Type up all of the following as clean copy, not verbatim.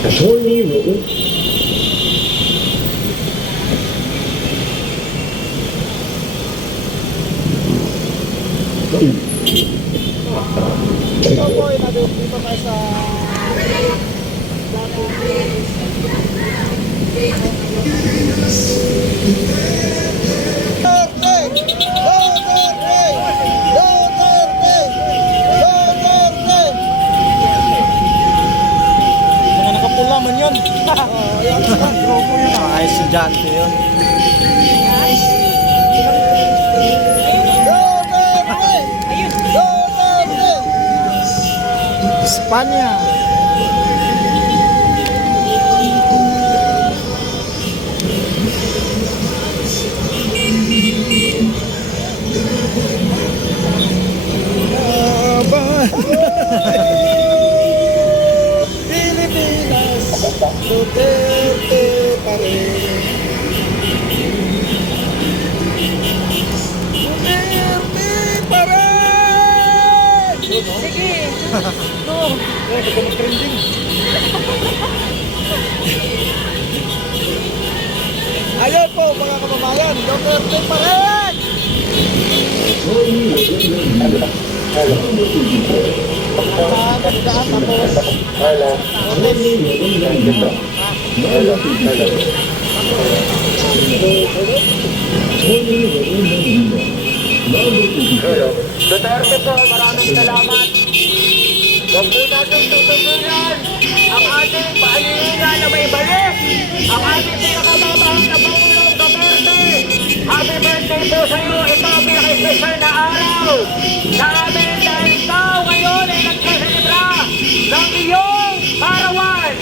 Attorney Roll. Ito po ay dito tayo sa mga nakapula man yun. Grupo yun. Mga estudyante yun. Espanya. Pilipinas, Duterte pa rin. Duterte pa rin. Sige. Ito. Ito ko mag-trending. Ayun po mga kababayan, Duterte pa rin! Duterte po, maraming salamat. Huwag po natin tututunan ang ating paalilinan na may balik. Ang ating pinakamamahal na Pangulong Duterte. Happy birthday po sa iyo. Ito ang pinaka-special na araw namin dahil ikaw ngayon ay nagsasalibra ng iyong parawan.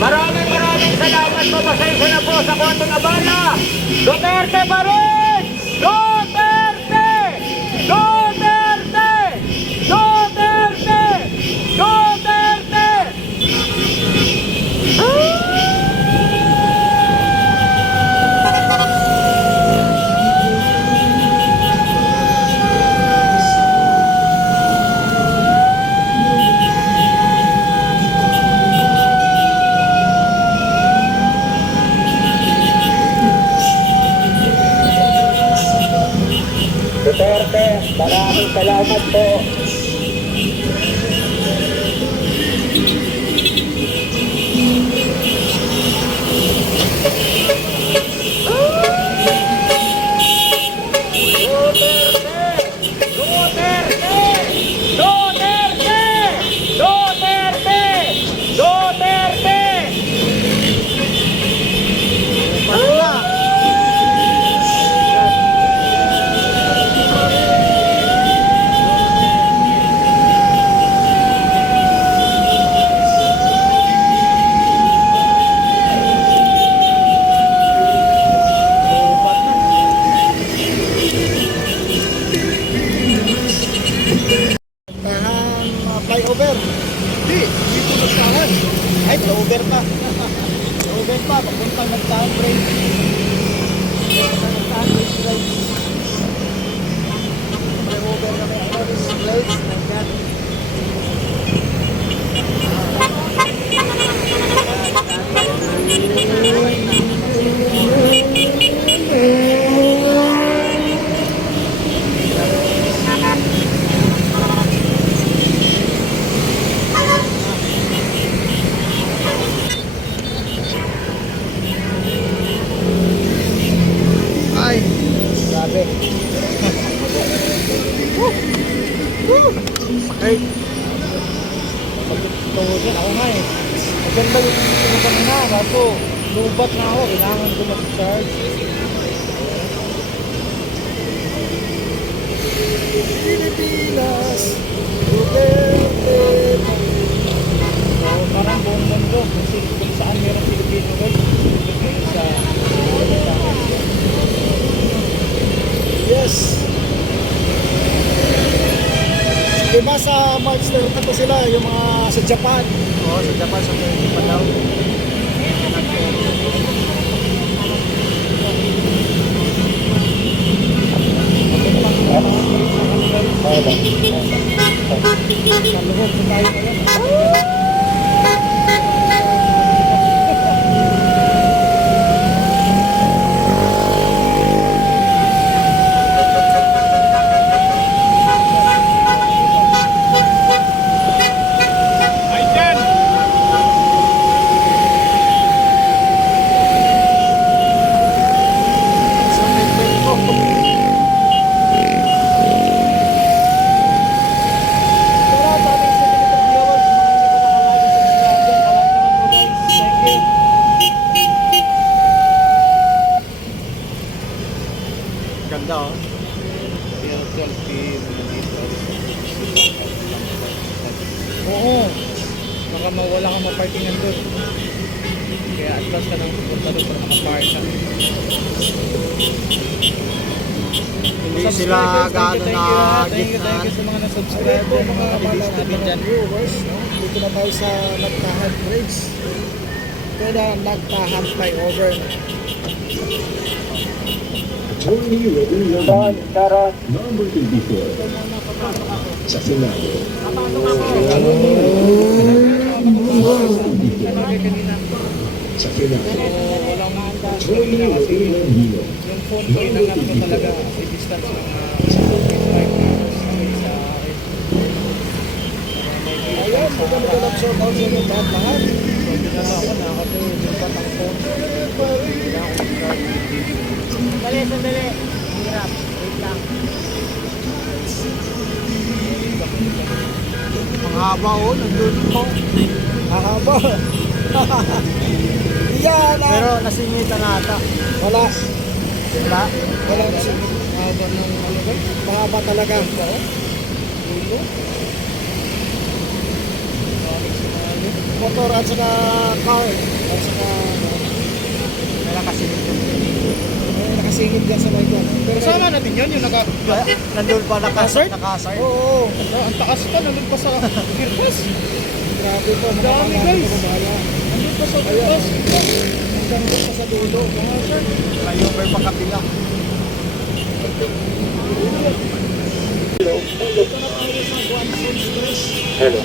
Maraming salamat po. Pasensya na po sa konting abala. Duterte pa rin! Duterte! Duterte! Duterte! Duterte! Duterte, maraming salamat po. Flyover. Hindi, dito na sa akin. Ay, flyover pa. Flyover pa, papunta nagtahan break. Nagtahan break rides. Flyover na may orange lights. Nagtahan. Grabe. Sakay. Pagtutusin ako nga eh. Maganda yung sinukan na kaso lubat na ako. Kailangan ko mag-charge. Pilipinas, Duterte. So parang buong mundo kung saan meron Pilipino guys. Sa yes. Diba sa March 30 to sila, yung mga sa Japan. Oo, sa Japan, sa Japan daw. Kaluhog na tayo ngayon. Ay, dyan! Sa may ko. Pero dami sa Twitter viewers, mga hindi pa nakalike sa subscribe dyan. Kalike naman po guys. Thank you. Ganda oh. Oo. Baka mawala kang maparkingan doon. Kaya atlas ka nang pupunta doon para makapark ka. Hindi sila gaano na Thank you sa mga na-subscribe dyan, mga kabibis natin dyan. viewers, no? Dito na tayo sa Nagtahan Bridge. Ito na Nagtahan flyover. Attorney Rodin Don, Sharon. number 24. Sa Senado. Sa Senado. Walang Attorney Rodin Landino. yung phone ko, inangat ko talaga kasi distance ng 25 meters sa akin. Ayan, maganda lang shout out sa inyo lahat. Pwede na lang ako, nakakatulog yung patang phone. Sandali. Hirap. Wait lang. Ang haba oh, nandun po. Haba. Yan ah. Pero nasingitan na ata. Wala. Wala? Wala nasingit. Haba ng ano ba? Mahaba talaga. Motor at saka car. At saka may nakasingit yun. May nakasingit dyan sa may kwan. Pero Kasama natin yun, yung naka... nandun pa Nakasart? nakasart. Oo. Ang taas pa, nandun pa sa Kirpas. Grabe po. Ang dami, guys. Nandun Nandun pa sa Kirpas. pa sa dulo. Mga sir. Flyover pa kapila. Hello.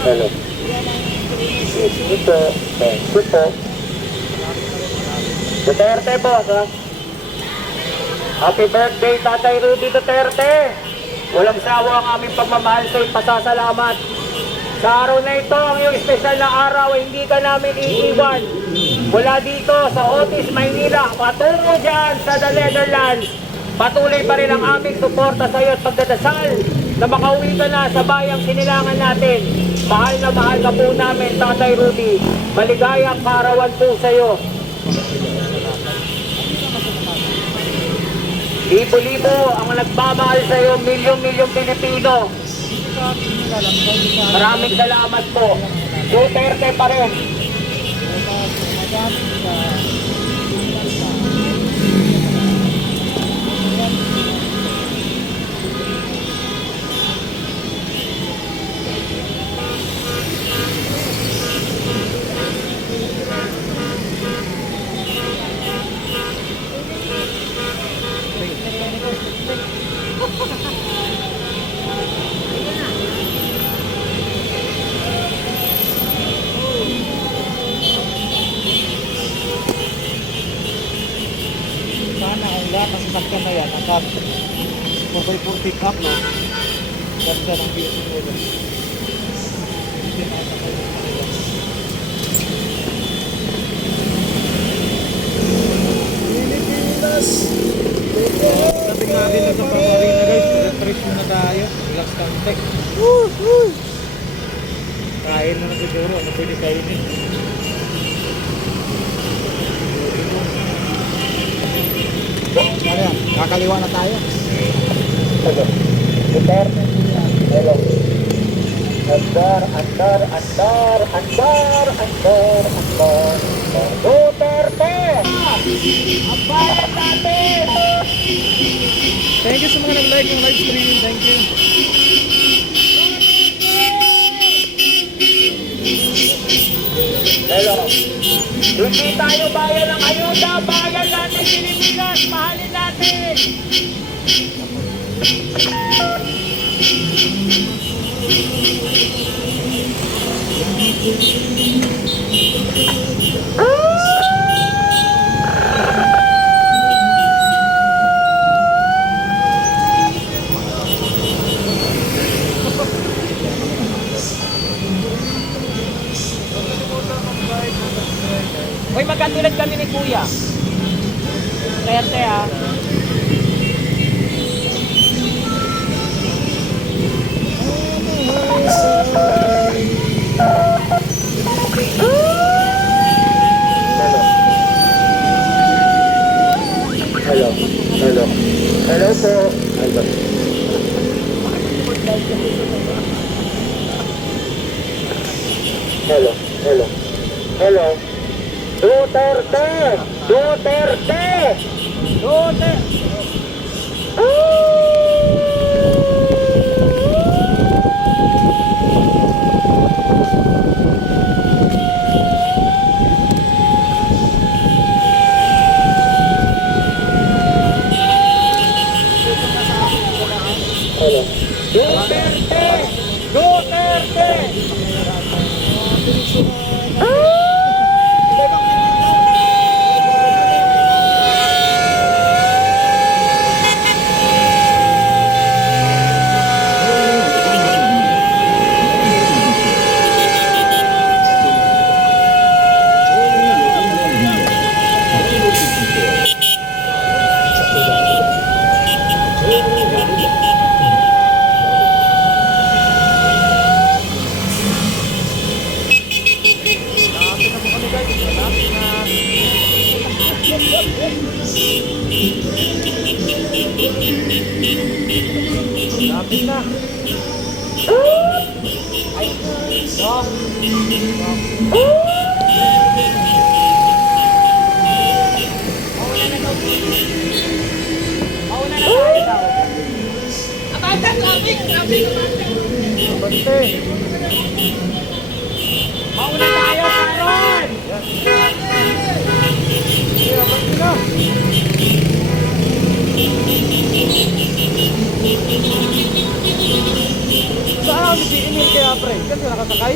Hello. Ito. Ito. Duterte boss ha. Happy birthday Tatay Rudy Duterte. Walang sawa ang aming pagmamahal sa pasasalamat. Sa araw na ito, ang iyong espesyal na araw, hindi ka namin iiwan. Mula dito sa Otis, Maynila, patungo dyan sa The Netherlands. Patuloy pa rin ang aming suporta sa iyo at pagdadasal na makauwi ka na sa bayang sinilangan natin. Mahal na mahal ka po namin, Tatay Rudy. Maligayang kaarawan po sa iyo. Libo-libo ang nagmamahal sa iyo, milyong-milyong Pilipino. Maraming salamat po. Duterte pa rin. Sana ang lahat ng sasakyan na yan, ang car, 4x4 pick up, no? Ganda ng view siguro. Hindi na ata kayo ng kanila. Pilipinas. Sabi nga din na sa Pamarina guys, refresh muna tayo. Relax contact. Kain na siguro, ano pwede kainin? Ano yan? Kakaliwa na tayo. Duterte. Hello. Andar. Duterte! Ang bayan natin! Thank you sa mga nag-like ng live stream. Thank you. Hello. Hindi tayo bayan ng ayuda, bayan natin Pilipinas, mahalin natin! Hoy, magkatulad kami ni Kuya. Swerte ha. Hello. Hello. Hello po. Hello. Hello. Hello. Hello. Duterte! Duterte! Duterte! Hello. Duterte! Duterte! Lapit na. Ay, no. Mauna na daw. Mauna na tayo daw. Abanda, traffic, traffic. Bante. Mauna tayo, Karon. Kaya bante na. Saan si Emil kaya pre? Kasi nakasakay?